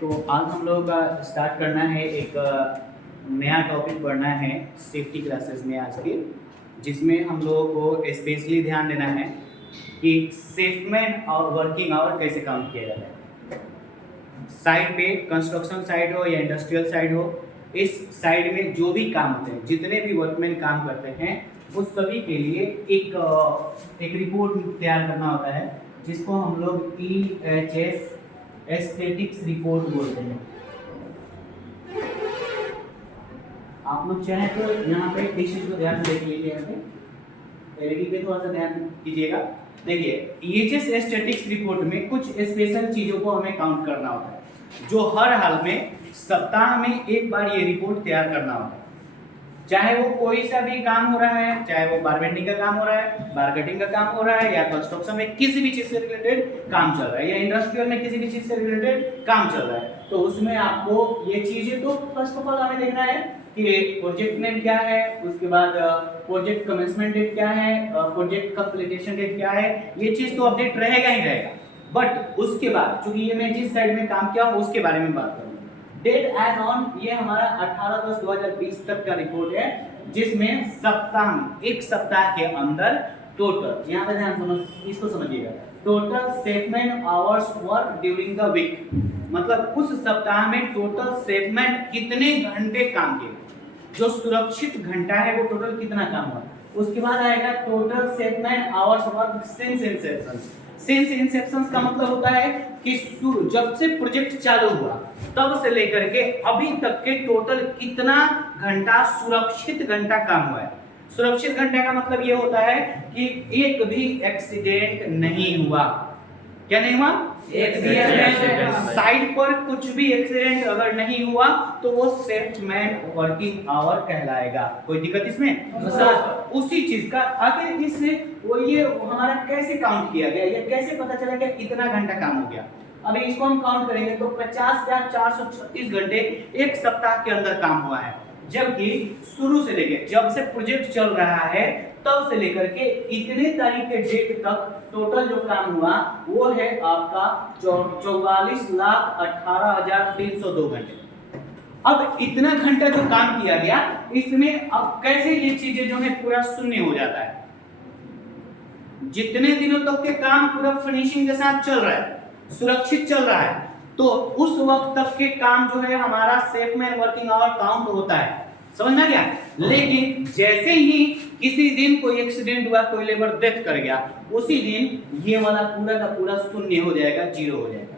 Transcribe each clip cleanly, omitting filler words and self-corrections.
तो आज हम लोग का स्टार्ट करना है एक नया टॉपिक पढ़ना है सेफ्टी क्लासेस में आज के, जिसमें हम लोगों को स्पेशली ध्यान देना है कि सेफमैन और वर्किंग आवर कैसे काउंट किया जाता है। साइड पे कंस्ट्रक्शन साइड हो या इंडस्ट्रियल साइड हो, इस साइड में जो भी काम होते हैं, जितने भी वर्कमैन काम करते हैं, उस सभी के लिए एक रिपोर्ट तैयार करना होता है, जिसको हम लोग EHS एस्थेटिक्स रिपोर्ट बोलते हैं। आप लोग चाहें तो यहाँ पे इस चीज को ध्यान से देख लीजिए। यहाँ पे एलईडी पे थोड़ा सा ध्यान दीजिएगा। देखिए EHS एस्थेटिक्स रिपोर्ट में कुछ स्पेशल चीजों को हमें काउंट करना होता है, जो हर हाल में सप्ताह में एक बार ये रिपोर्ट तैयार करना होता है। चाहे वो कोई सा भी काम हो रहा है, चाहे वो बारबेंडिंग का काम हो रहा है, बार कटिंग का काम हो रहा है, या कंस्ट्रक्शन में किसी भी चीज से रिलेटेड काम चल रहा है, या इंडस्ट्रियल में किसी भी चीज से रिलेटेड काम चल रहा है, तो उसमें आपको ये चीजें तो फर्स्ट ऑफ ऑल हमें देखना है कि प्रोजेक्ट नेम क्या है, उसके बाद प्रोजेक्ट कमेंसमेंट डेट क्या है, प्रोजेक्ट कंप्लीटेशन डेट क्या है, ये चीज तो अपडेट रहेगा ही रहेगा। बट उसके बाद चूंकि ये मैं जिस साइड में काम किया हूँ उसके बारे में बात करूँ, डेट एज ऑन ये हमारा 18/10/2020 तक का रिपोर्ट है, जिसमें सप्ताह में एक सप्ताह के अंदर टोटल, यहाँ पे ध्यान इसको समझिएगा, total safe man hours work during the week, मतलब उस सप्ताह में टोटल सेफमैन कितने घंटे काम किए, जो सुरक्षित घंटा है वो टोटल कितना काम हुआ। उसके बाद आएगा total safe man hours work since inception. Since inception का मतलब होता है कि जब से प्रोजेक्ट चालू हुआ तब से लेकर के अभी तक के टोटल कितना घंटा सुरक्षित घंटा काम हुआ है। सुरक्षित घंटा का मतलब ये होता है कि एक भी एक्सीडेंट नहीं हुआ। क्या नहीं हुआ? एक भी एक्सीडेंट, साइड पर कुछ भी एक्सीडेंट अगर नहीं हुआ तो वो सेफ्टमैन वर्किंग आवर कहलाएगा। कोई दिक्कत इसमें? उसी चीज का आखिर इससे वो ये हमारा कैसे काउंट किया गया, या कैसे पता चला कि इतना घंटा काम हो गया। अभी इसको हम काउंट करेंगे तो 50,436 घंटे एक सप्ताह के अंदर काम हुआ है, जबकि शुरू से लेकर जब से प्रोजेक्ट चल रहा है तब से लेकर के इतने तारीख के डेट तक टोटल जो काम हुआ वो है आपका 44,18,302 घंटे। अब इतना घंटा जो काम किया गया, इसमें अब कैसे ये चीजें जो है पूरा शून्य हो जाता है। जितने दिनों तक के काम पूरा फिनिशिंग के साथ चल रहा है, सुरक्षित चल रहा है, तो उस वक्त तक के काम जो है हमारा सेफमैन वर्किंग आवर काउंट होता है। समझ में आ गया? लेकिन जैसे ही किसी दिन कोई एक्सीडेंट हुआ, कोई लेबर डेथ कर गया, उसी दिन ये वाला पूरा का पूरा शून्य हो जाएगा, जीरो हो जाएगा।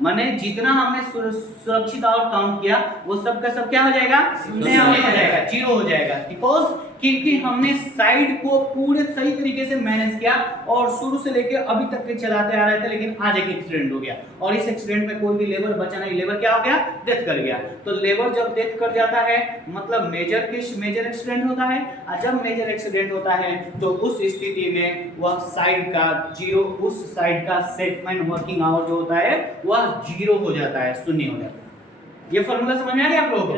माने जितना हमने सुरक्षित आवर काउंट किया वो सब का सब क्या हो जाएगा? शून्य हो जाएगा, जीरो हो जाएगा। बिकॉज क्योंकि हमने साइड को पूरे सही तरीके से मैनेज किया और शुरू से लेके अभी तक के चलाते आ रहे थे, लेकिन आज एक एक्सीडेंट हो गया और इस एक्सीडेंट में कोई भी लेबर बचा नहीं। लेबर क्या हो गया? डेथ कर गया। तो लेबर जब डेथ कर जाता है मतलब मेजर एक्सीडेंट होता है, और जब मेजर एक्सीडेंट होता है तो उस स्थिति में वह साइड का जीरो, उस साइड का सेफमैन वर्किंग आवर जो होता है वह जीरो हो जाता है, शून्य हो जाता है। ये फॉर्मूला समझ में आ गया आप लोगों को?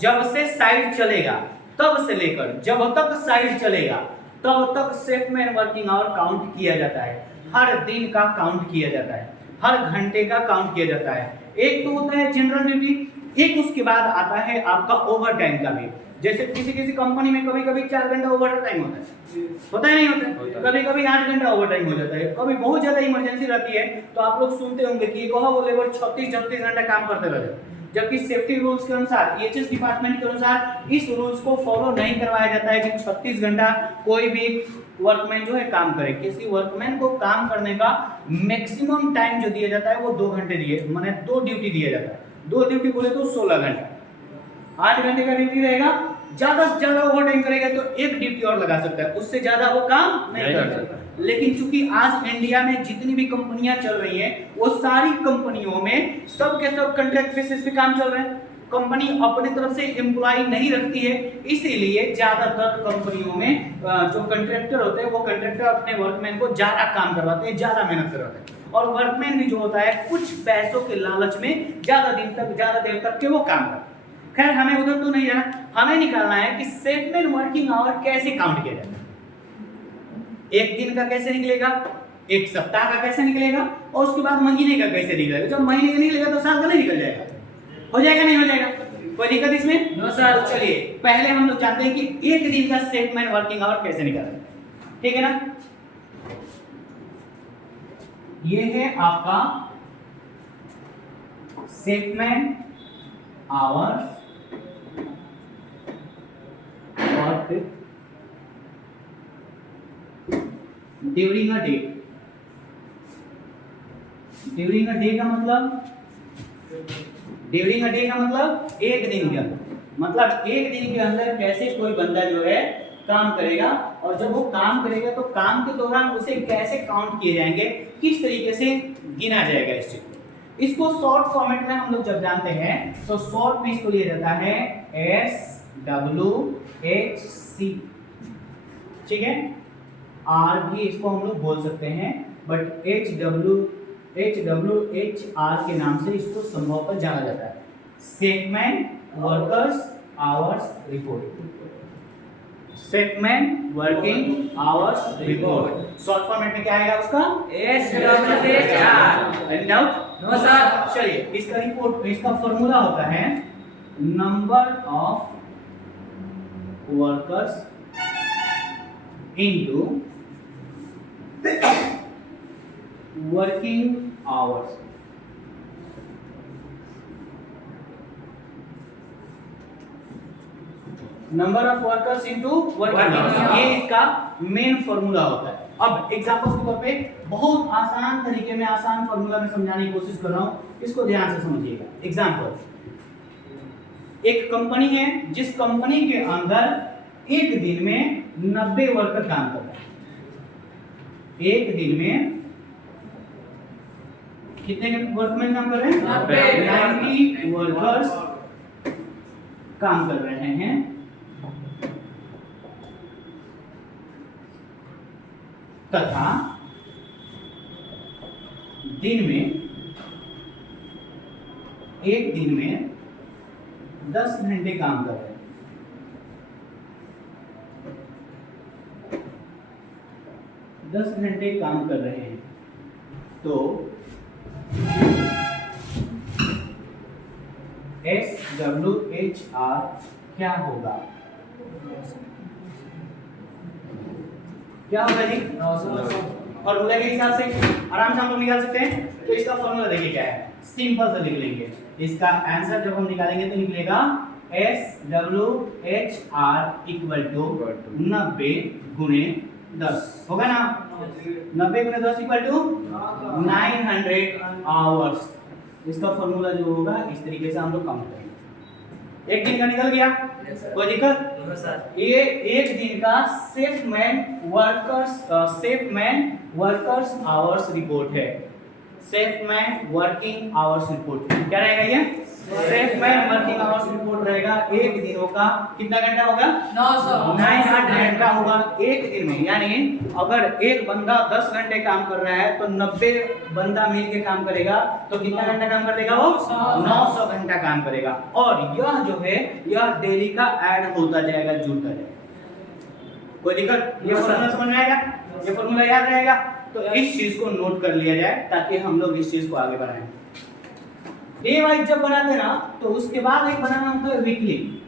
जब से साइड चलेगा तब से लेकर जब तक साइड चलेगा तब तक सेफमैन वर्किंग आवर काउंट किया जाता है। हर दिन का काउंट किया जाता है, हर घंटे का काउंट किया जाता है। एक तो होता है जनरल ड्यूटी, एक उसके बाद आता है आपका ओवर टाइम का भी। जैसे किसी कंपनी में कभी कभी 4 घंटा ओवर टाइम होता है, होता है नहीं होता? कभी कभी 8 घंटा ओवर टाइम हो जाता है। कभी बहुत ज्यादा इमरजेंसी रहती है तो आप लोग सुनते होंगे कि वो लेबर 36-36 घंटा काम करते रहते, जबकि सेफ्टी रूल्स के अनुसार, EHS डिपार्टमेंट के अनुसार इस रूल्स को फॉलो नहीं करवाया जाता है कि 36 घंटा कोई भी वर्कमैन जो है काम करे। किसी वर्कमैन को काम करने का मैक्सिमम टाइम जो दिया जाता है वो 2 घंटे दिए, माने 2 ड्यूटी दिया जाता है। 2 ड्यूटी बोले तो 16 घंटा। 8 घंटे का ड्यूटी रहेगा, ज्यादा से ज्यादा ओवर टाइम करेगा तो 1 ड्यूटी और लगा सकता है, उससे ज्यादा वो काम नहीं कर सकता। लेकिन चूंकि आज इंडिया में जितनी भी कंपनियां चल रही हैं वो सारी कंपनियों में सब के सब कॉन्ट्रैक्ट बेसिस पे काम चल रहे हैं। कंपनी अपनी तरफ से एम्प्लॉय नहीं रखती है, इसीलिए ज्यादातर कंपनियों में जो कॉन्ट्रैक्टर होते हैं वो कॉन्ट्रैक्टर अपने वर्कमैन को ज्यादा काम करवाते हैं, ज्यादा मेहनत करवाते हैं, और वर्कमैन भी जो होता है कुछ पैसों के लालच में ज्यादा दिन तक, ज्यादा देर तक के वो काम करते हैं। खैर हमें उधर तो नहीं जाना, हमें निकालना है कि सेफमैन वर्किंग आवर कैसे काउंट किया जाता है। एक दिन का कैसे निकलेगा? एक सप्ताह का कैसे निकलेगा और उसके बाद महीने का कैसे निकलेगा। जब महीने का निकलेगा तो साल का नहीं निकल जाएगा, हो जाएगा नहीं हो जाएगा, कोई दिक्कत इसमें? No sir. चलिए पहले हम लोग जानते हैं कि एक दिन का सेफमैन वर्किंग आवर कैसे निकालें, ठीक है ना। ये है आपका safe man hours work during a day. During a day का मतलब, ड्यूरिंग अ डे का मतलब एक दिन के अंदर, मतलब एक दिन के अंदर कैसे कोई बंदा जो है काम करेगा, और जब वो काम करेगा तो काम के दौरान उसे कैसे काउंट किए जाएंगे, किस तरीके से गिना जाएगा इस चीज को। इसको शॉर्ट फॉर्मेट में हम लोग जब जानते हैं तो शॉर्ट में इसको लिया जाता है SWHC, ठीक है। R भी इसको हम लोग बोल सकते हैं, बट HWHR के नाम से इसको संभवतः जाना जाता है, safe man workers hours report. Safe man working hours report short format में क्या आएगा उसका? SWHR। Any doubt? No sir. चलिए इसका रिपोर्ट, इसका फॉर्मूला होता है number of workers into working hours. Number of workers into working hours, ये इसका मेन फॉर्मूला होता है। अब एग्जांपल्स के तौर पे बहुत आसान तरीके में, आसान फॉर्मूला में समझाने की कोशिश कर रहा हूं, इसको ध्यान से समझिएगा। एग्जांपल, एक कंपनी है जिस कंपनी के अंदर एक दिन में 90 वर्कर काम कर रहे हैं। एक दिन में कितने वर्कमैन काम कर रहे हैं? 90 वर्कर्स काम कर रहे हैं। तथा दिन में, एक दिन में 10 घंटे काम कर रहे हैं। 10 घंटे काम कर रहे हैं तो SWHR क्या होगा? क्या होगा जी? फॉर्मूला के हिसाब से आराम से हम लोग निकाल सकते हैं। तो इसका फॉर्मूला देखिए क्या है, सिंपल से लिख लेंगे। इसका आंसर जब हम निकालेंगे तो निकलेगा SWHR इक्वल टू 90 गुणे 10 होगा ना। 90 गुणे 10 इक्वल टू 900 आवर्स। इसका फॉर्मूला जो होगा इस तरीके से हम लोग काउंट करेंगे। एक दिन का निकल गया, कोई दिक्कत? ये एक दिन का सेफमैन वर्कर्स आवर्स रिपोर्ट है। सेफमैन वर्किंग आवर्स रिपोर्ट क्या रहेगा? ये सेफमैन वर्किंग आवर्स रिपोर्ट रहेगा। एक दिनों का कितना घंटा होगा? 900 घंटा होगा एक दिन में। यानी अगर एक बंदा 10 घंटे काम कर रहा है तो 90 बंदा मिलके काम करेगा तो कितना घंटा काम कर देगा? वो 900 घंटा काम करेगा। और यह जो है यह डेली का ऐड होता जाएगा, जुड़ता जाएगा। कोई दिक्कत? ये फॉर्मूला समझ में आएगा? ये फॉर्मूला याद रहेगा? तो इस चीज को नोट कर लिया जाए ताकि हम लोग इस चीज को आगे बढ़ाएं। डे वाइज जब बनाते ना तो उसके बाद एक बनाना होता है weekly.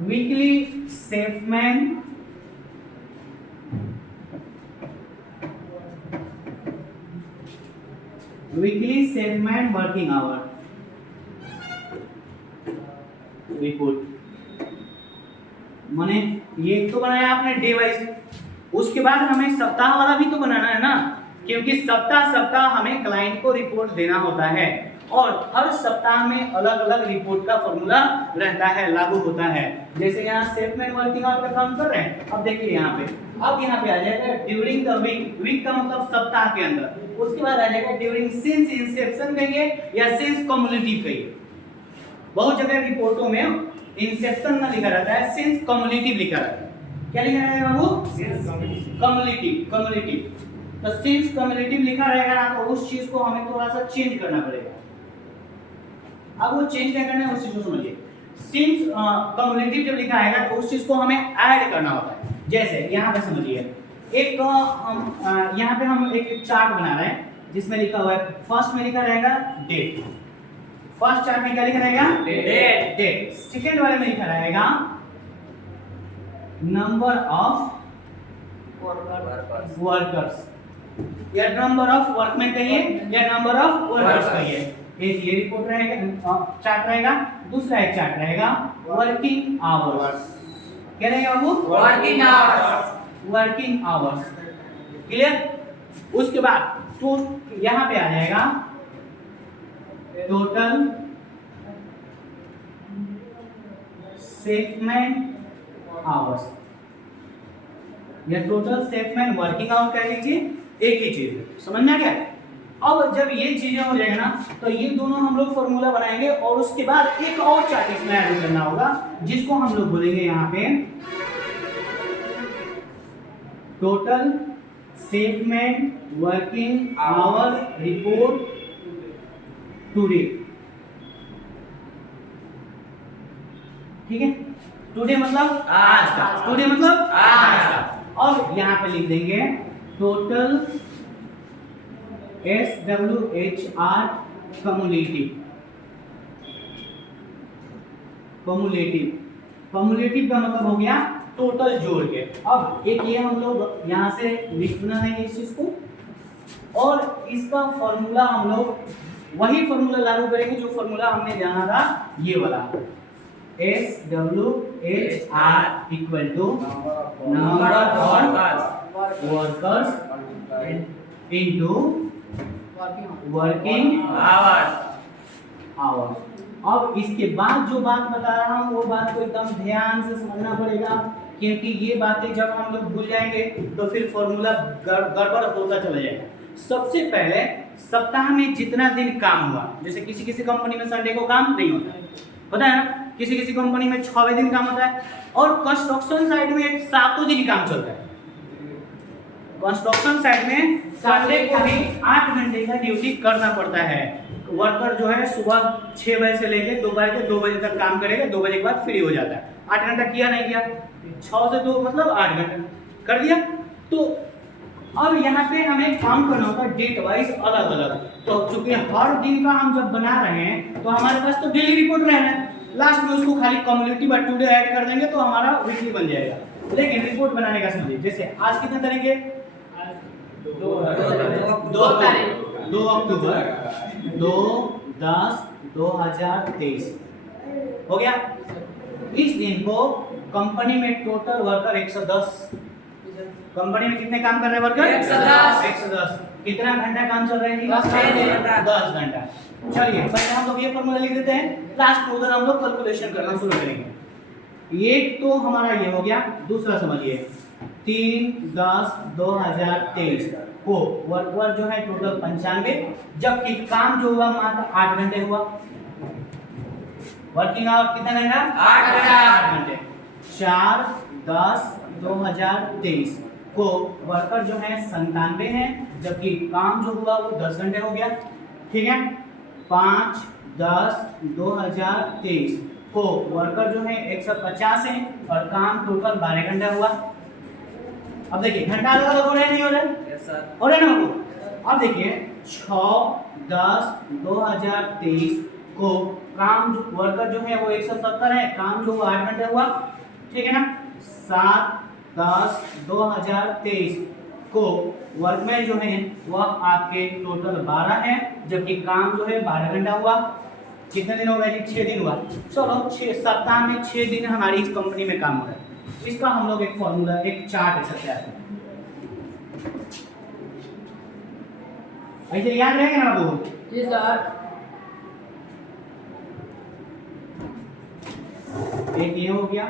Weekly safe man working hour report. माने ये तो बनाया आपने डे वाइज, उसके बाद हमें सप्ताह वाला भी तो बनाना है ना, क्योंकि सप्ताह हमें क्लाइंट को रिपोर्ट देना होता है और हर सप्ताह में अलग अलग रिपोर्ट का फॉर्मूला रहता है, लागू होता है। जैसे यहाँ सेफमैन वर्किंग आवर का काम कर रहे हैं, अब देखिए यहाँ पे, अब यहाँ पे आ जाएगा ड्यूरिंग द वीक। वीक का मतलब सप्ताह के अंदर। उसके बाद आ जाएगा ड्यूरिंग सिंस इंसेप्शन कहिए या सिंस कम्युलेटिव कहिए। बहुत जगह रिपोर्टों में इंसेप्शन ना लिखा रहता है, सिंस कम्युलेटिव लिखा रहता है। क्या लिखा रहेगा बाबू? कम्युलेटिव। तो सिंस कम्युलेटिव लिखा रहेगा ना तो उस चीज को हमें थोड़ा सा चेंज करना पड़ेगा। अब वो चेंज क्या करना है उस चीज को समझिए। सिंस कम्युलेटिव जब लिखा आएगा तो उस चीज को हमें ऐड करना होता है। जैसे यहाँ पे समझिए, एक हम यहाँ पे हम एक चार्ट बना रहे हैं जिसमें लिखा हुआ है, फर्स्ट में लिखा रहेगा डेट, फर्स्ट चार्ट में क्या लिखा रहेगा डेट डेट, सेकंड वाले में लिखा रहेगा नंबर ऑफ वर्कर्स, या नंबर ऑफ वर्कमैन कहिए या नंबर ऑफ वर्कर्स कहिए। एक ये रिपोर्ट रहेगा, चार्ट रहेगा, दूसरा एक चार्ट रहेगा वर्किंग आवर्स। क्या रहेगा बाबू? Working hours, working hours, clear. उसके बाद तो यहां पे आ जाएगा टोटल सेफमैन आवर्स या टोटल सेफमैन वर्किंग आवर कह लीजिए, एक ही चीज है, समझ में आ गया। अब जब ये चीजें हो जाएगा ना तो ये दोनों हम लोग फॉर्मूला बनाएंगे और उसके बाद एक और चार्ट इसमें ऐड करना होगा जिसको हम लोग बोलेंगे यहाँ पे total safe man working hour report today. ठीक है, टुडे मतलब आज का, टुडे मतलब आज का। और यहाँ पे लिख देंगे total SWHR cumulative, cumulative, cumulative का मतलब हो गया टोटल जोड़ के। अब एक ये हम लोग यहाँ से लिखना है इस चीज को और इसका फॉर्मूला हम लोग वही फॉर्मूला लागू करेंगे जो फॉर्मूला हमने जाना था, ये वाला SWHR equal to number of workers into working hours. अब इसके बाद जो बात बता रहा हूँ वो बात को एकदम ध्यान से समझना पड़ेगा क्योंकि ये बातें जब हम लोग भूल जाएंगे तो फिर फॉर्मूला गड़बड़ होता चला जाएगा। सबसे पहले सप्ताह में जितना दिन काम हुआ, जैसे किसी किसी कंपनी में संडे को काम नहीं होता है, पता है ना, किसी किसी कंपनी में 6वें दिन काम होता है और कंस्ट्रक्शन साइड में 7 दिन काम चलता है। कंस्ट्रक्शन साइड में संडे को भी 8 घंटे का ड्यूटी करना पड़ता है। वर्कर जो है सुबह 6 बजे से लेके दोपहर के 2 बजे तक काम करेगा, 2 बजे के बाद फ्री हो जाता है। 8 घंटा किया नहीं किया, 6 से 2 मतलब 8 घंटा कर दिया। तो अब यहाँ पे हमें काम करना होगा डेट वाइज अलग अलग। तो चूंकि हर दिन का हम जब बना रहे हैं तो हमारे पास तो डेली रिपोर्ट रहना है, लास्ट में उसको खाली कम्युनिटी बट टुडे ऐड कर देंगे तो हमारा वीकली बन जाएगा। लेकिन रिपोर्ट बनाने का समझिए, जैसे आज कितने तारीख है, 2 अक्टूबर 2/10/2023 हो गया। इस दिन को कंपनी में टोटल वर्कर 110, कंपनी में कितने काम कर रहे हैं वर्कर 110। कितना घंटा काम चल रहा है जी? 10 घंटा। चलिए पहले हम लोग ये फॉर्मूला लिख देते हैं, लास्ट में उधर हम लोग कैलकुलेशन करना शुरू करेंगे। एक तो हमारा ये हो गया, दूसरा समझिए 3/10/2023 को वर्कर जो है टोटल 95, जबकि काम जो हुआ मात्र 8 घंटे हुआ। वर्किंग आवर कितना घंटा? 8 घंटे। 4/10/2023 को वर्कर जो है 97 है, जबकि काम जो हुआ वो 10 घंटे हो गया। ठीक है, 5/10/2023 को वर्कर जो है 150 है और काम टोटल 12 घंटा हुआ। अब देखिए घंटा अलग अलग हो रहे नहीं हो रहे? हो रहे ना बाबू? अब देखिए 6/10/2023 को काम जो वर्कर जो है वो 170 है, काम जो 8 घंटे हुआ। ठीक है ना। 7/10/2023 को वर्कमैन जो है वह आपके टोटल 12 है, जबकि काम जो है 12 घंटा हुआ। कितने दिन हो गए जी? 6 दिन हुआ। चलो 6 सप्ताह में 6 दिन हमारी इस कंपनी में काम हो रहा है। इसका हम लोग एक फॉर्मूला, एक चार्ट ऐसा तैयार करें, ऐसे याद रहेगा ना बाबू? जी सर। एक ये हो गया,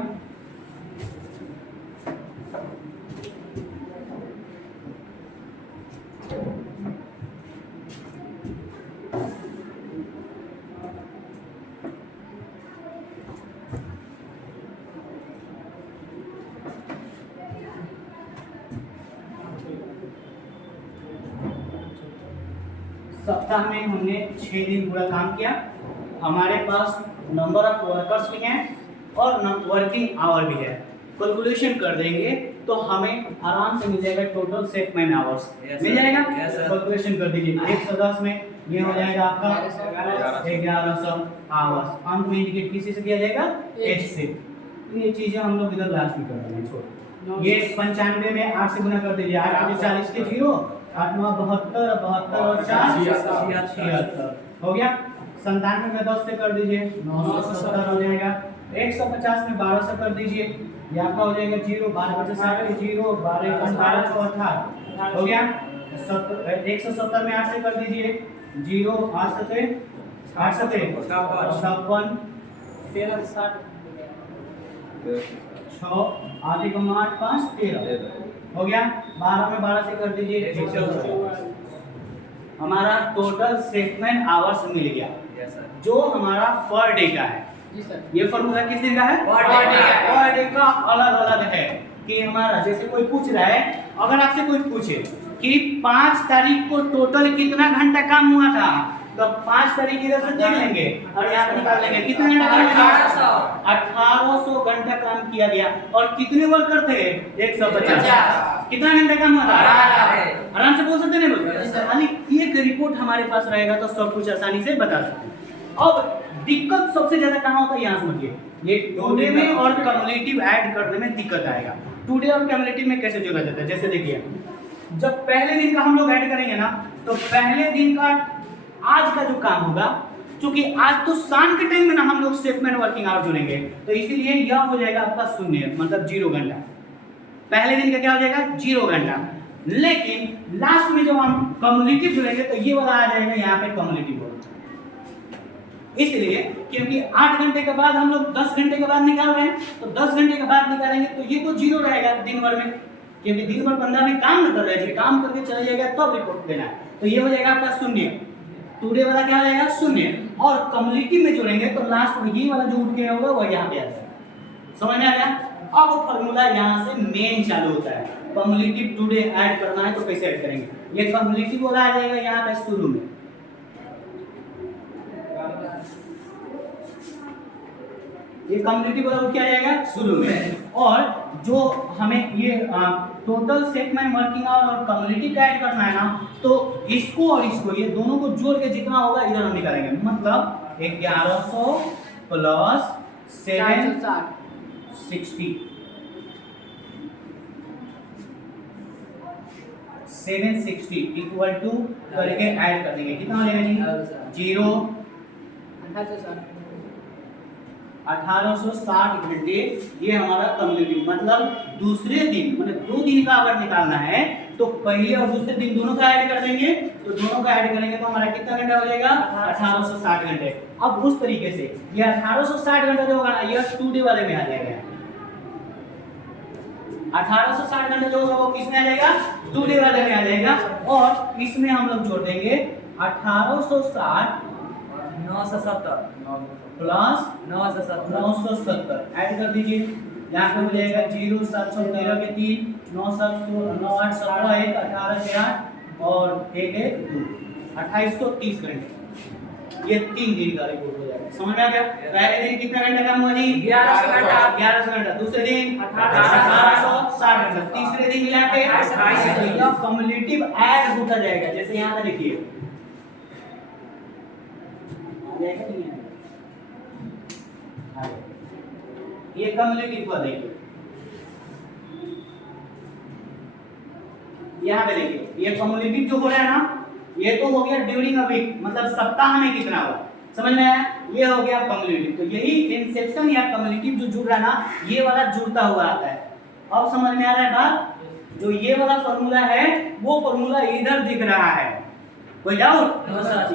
सप्ताह में हमने 6 दिन पूरा काम किया। हमारे पास नंबर ऑफ वर्कर्स भी हैं और वर्किंग आवर भी है। कैलकुलेशन कर देंगे तो हमें आराम से मिल जाएगा टोटल सेटमेंट आवर्स। Yes, मिल sir. जाएगा? Yes, sir. कैलकुलेशन कर दीजिए। 110 में ये हो जाएगा आपका 1100 आवर्स। अंत में इंडिकेट किसी से किया जाएगा? h से। ये चीजें हम लोग इधर लास्ट में कर देंगे, छोड़। ये 95 में 8 से गुना कर दीजिए। 8 5 40 के 0, 8 9 72, 72 और 4 76 हो गया। 97 में 10 से कर दीजिए, 970 हो जाएगा। 150 में 12 से कर दीजिए, ये आपका हो जाएगा 0, 12 50 60 के 0, 12 12 18 हो गया। 170 में 8 से कर दीजिए, 0 8 7 8 7 56 6 आधे को 8 5 13 हो गया। 12 में 12 से कर दीजिए, 124। हमारा टोटल सेटमेंट आवर्स मिल गया, Yes, sir. जो हमारा पर डे का है। जी सर। ये फॉर्मूला किस दिन का है? Per day का है। पर डे का अलग अलग है कि हमारा, जैसे कोई पूछ रहा है, अगर आपसे कोई पूछे कि 5 तारीख को टोटल कितना घंटा काम हुआ था, तो 5 तारीख इधर से देख लेंगे और यहाँ पे निकाल लेंगे कितना घंटा काम हुआ? 1800 घंटा काम किया गया। और कितने वर्कर थे? 150। कितना घंटा काम हुआ था? आराम से बोल सकते हैं Yes, sir. खाली एक रिपोर्ट हमारे पास रहेगा तो सब कुछ आसानी से बता सकते हैं। अब दिक्कत सबसे ज्यादा कहाँ होता है, यहाँ समझिए। ये टुडे में और कम्युलेटिव ऐड करने में दिक्कत आएगा। टुडे और कम्युलेटिव में कैसे जोड़ा जाता है? जैसे देखिए, जब पहले दिन का हम लोग ऐड करेंगे ना, तो पहले दिन का आज का जो काम होगा, क्योंकि आज तो शाम के टाइम में ना हम लोग सेटमेंट वर्किंग आवर जोड़ेंगे, तो इसीलिए यह हो जाएगा आपका 0, मतलब 0 घंटा। पहले दिन का क्या हो जाएगा? 0 घंटा। लेकिन लास्ट में जब हम कम्युलेटिव जोड़ेंगे तो ये वाला आ जाएगा यहाँ पे कम्युलेटिव वाला। इसलिए क्योंकि 8 घंटे के बाद हम लोग 10 घंटे के बाद निकाल रहे हैं, तो 10 घंटे के बाद निकालेंगे तो ये तो 0 रहेगा दिन भर में, क्योंकि दिन भर बंदा में काम न कर रहे थे, काम करके चला जाएगा तब रिपोर्ट देना है, तो ये हो जाएगा आपका 0। टुडे वाला क्या हो जाएगा? 0। और कम्युलेटिव में जोड़ेंगे तो लास्ट में ये वाला जो उठ के होगा वो यहाँ पे आ जाएगा। समझ में आ गया? अब वो फॉर्मूला यहाँ से मेन चालू होता है। कम्युलेटिव टुडे ऐड करना है तो कैसे ऐड करेंगे? ये कम्युलेटिव वाला आ जाएगा यहाँ पे शुरू में, ये कम्युलेटिव वाला क्या जाएगा? शुरू में। और जो हमें ये टोटल सेटमेंट वर्किंग आवर और कम्युलेटिव ऐड करना है ना, तो इसको और इसको, ये दोनों को जोड़ के जितना होगा इधर हम निकालेंगे। मतलब 1100 प्लस 760 इक्वल टू करके ऐड कर देंगे। कितना हो जाएगा जी? 0 1860 घंटे। ये हमारा कम्युलेटिव, मतलब दूसरे दिन, मतलब 2 दिन का अगर निकालना है तो पहले और दूसरे दिन दोनों का ऐड कर देंगे, तो दोनों का ऐड करेंगे तो हमारा कितना घंटा हो जाएगा? 1860 घंटे। अब उस तरीके से ये 1860 घंटा जो होगा ना, ये टुडे वाले में आ जाएगा। 1860 घंटे जो होगा वो किसमें आ जाएगा? टुडे वाले में आ जाएगा। और इसमें हम लोग जोड़ देंगे 1860 970 प्लस 970 970 ऐड कर दीजिए। यहाँ पे हो जाएगा 0 713 के 3 9 7 9 8 17 1 18 के 8 और 1 1 2 2830 घंटे। ये 3 दिन का रिपोर्ट हो जाएगा। समझ में आ गया? पहले दिन कितना घंटा काम हुआ जी? 1100 घंटा। 1100 घंटा। दूसरे दिन 1860 घंटा। तीसरे दिन मिला के 2800। यह कम्युलेटिव ऐड होता जाएगा। जैसे यहाँ पे देखिए, आ जाएगा नहीं आएगा? ये कम्युलेटिव को देखिए, यहाँ पे देखिए, ये कम्युलेटिव जो हो रहा है ना, ये तो हो गया ड्यूरिंग अ वीक, मतलब सप्ताह में कितना हुआ। समझ में आया? ये हो गया कम्युलेटिव। तो यही इंसेप्शन या कम्युलेटिव जो जुड़ रहा है ना, ये वाला जुड़ता हुआ आता है। अब समझ में आ रहा है बात? जो ये वाला फॉर्मूला है वो फॉर्मूला इधर दिख रहा है। कोई डाउट?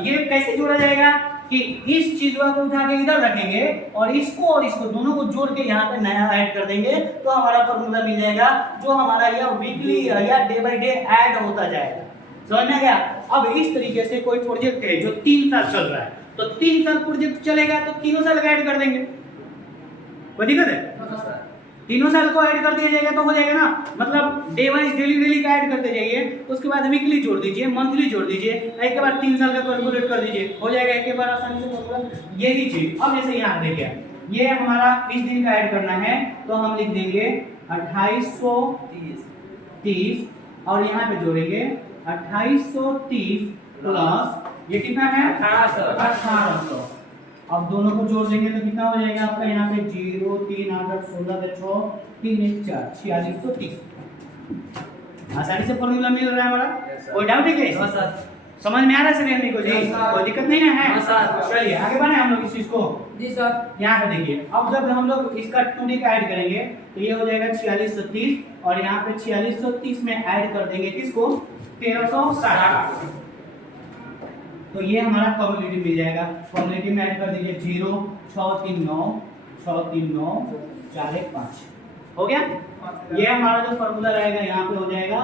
ये कैसे जोड़ा जाएगा कि इस चीज को उठा के इधर रखेंगे और इसको दोनों को जोड़ के यहाँ पे नया ऐड कर देंगे, तो हमारा फॉर्मूला मिल जाएगा, जो हमारा यह वीकली या डे बाय डे ऐड होता जाएगा। समझ में आ गया? अब इस तरीके से कोई प्रोजेक्ट है जो 3 साल चल रहा है, तो 3 साल प्रोजेक्ट चलेगा तो तीनों साल का ऐड कर देंगे। कोई दिक्कत है? तीनों साल को ऐड कर दिया जाएगा तो हो जाएगा ना, मतलब डे वाइज डेली का ऐड करते जाइए, उसके बाद वीकली जोड़ दीजिए, मंथली जोड़ दीजिए, एक के बाद 3 साल का कैलकुलेट कर दीजिए, हो जाएगा एक के बाद आसानी से फॉर्मूला। यही चीज अब जैसे यहाँ देखिए, ये हमारा इस दिन का ऐड करना है तो हम लिख देंगे 2830 30 और यहाँ पे जोड़ेंगे 2830 प्लस ये कितना है 1800। अब दोनों को जोड़ देंगे तो कितना हो जाएगा आपका यहाँ पे 0 3 8 16 6 3 1 4 4630। आसानी से फॉर्मूला मिल रहा है हमारा, कोई डाउट है क्या नो इसमें? सर। समझ में आ रहा है सभी आदमी को जी? Yes, sir. कोई दिक्कत नहीं ना है? हाँ, sir. चलिए आगे बढ़े हम लोग इस चीज को। जी सर। यहाँ पे देखिए, अब जब हम लोग इसका 2D का ऐड करेंगे तो ये हो जाएगा 4630 और यहाँ पे 4630 में ऐड कर देंगे किसको 1360। तो ये हमारा कॉम्युलेटिव मिल जाएगा। कॉम्युलेटिव में ऐड कर दीजिए 0 6 3 9 6 3 9 4 1 5 हो गया। ये हमारा जो फॉर्मूला रहेगा यहाँ पे हो जाएगा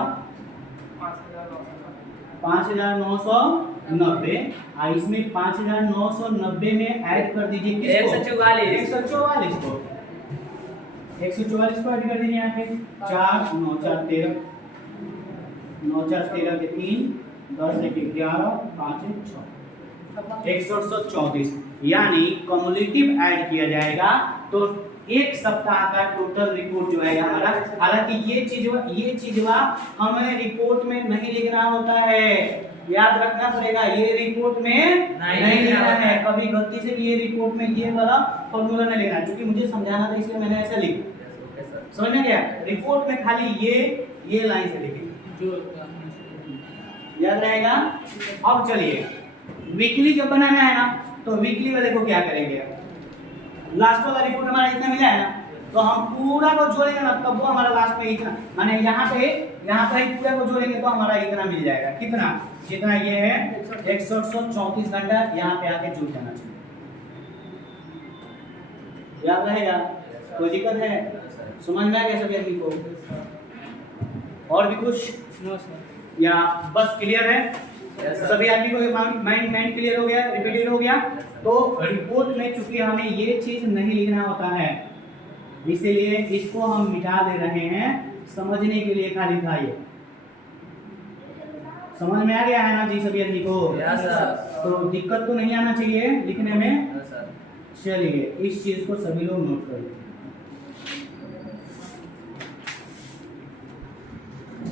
5990 और इसमें 5990 में ऐड कर दीजिए किसको 144 को 144 को ऐड कर दीजिए यहाँ पे 4 9 4 13 9 4 13 के 3 10 1 11 5 1 6 134 यानी कम्युलेटिव ऐड किया जाएगा तो एक सप्ताह का टोटल रिपोर्ट जो है हमारा। हालांकि ये चीजवा हमें रिपोर्ट में नहीं लिखना होता है, याद रखना पड़ेगा। ये रिपोर्ट में नहीं लिखना है, कभी गलती से भी ये रिपोर्ट में ये वाला फॉर्मूला नहीं लिखना, क्योंकि मुझे समझाना था इसलिए मैंने ऐसा लिखा। समझ में गया? रिपोर्ट में खाली ये लाइन से लिखेंगे, याद रहेगा। अब चलिए वीकली जब बनाना है ना तो वीकली वाले को क्या करेंगे, लास्ट वाला रिपोर्ट हमारा इतना मिला है ना तो हम पूरा को जोड़ेंगे ना तब वो हमारा लास्ट में इतना, माने यहाँ पे ही पूरा को जोड़ेंगे तो हमारा इतना मिल जाएगा। कितना? जितना ये है 134 घंटा यहाँ पे आके जुड़ जाना चाहिए, याद रहेगा। कोई दिक्कत है? समझ में आ गया सभी आदमी को? और भी कुछ या बस क्लियर है? सभी आदमी को माइंड क्लियर हो गया, रिपीटेड हो गया। तो रिपोर्ट में चूंकि हमें ये चीज नहीं लिखना होता है इसीलिए इसको हम मिटा दे रहे हैं, समझने के लिए खाली था ये। समझ में आ गया है ना जी सभी आदमी को? Yes sir. तो दिक्कत तो नहीं आना चाहिए लिखने में। चलिए इस चीज को सभी लोग नोट करें।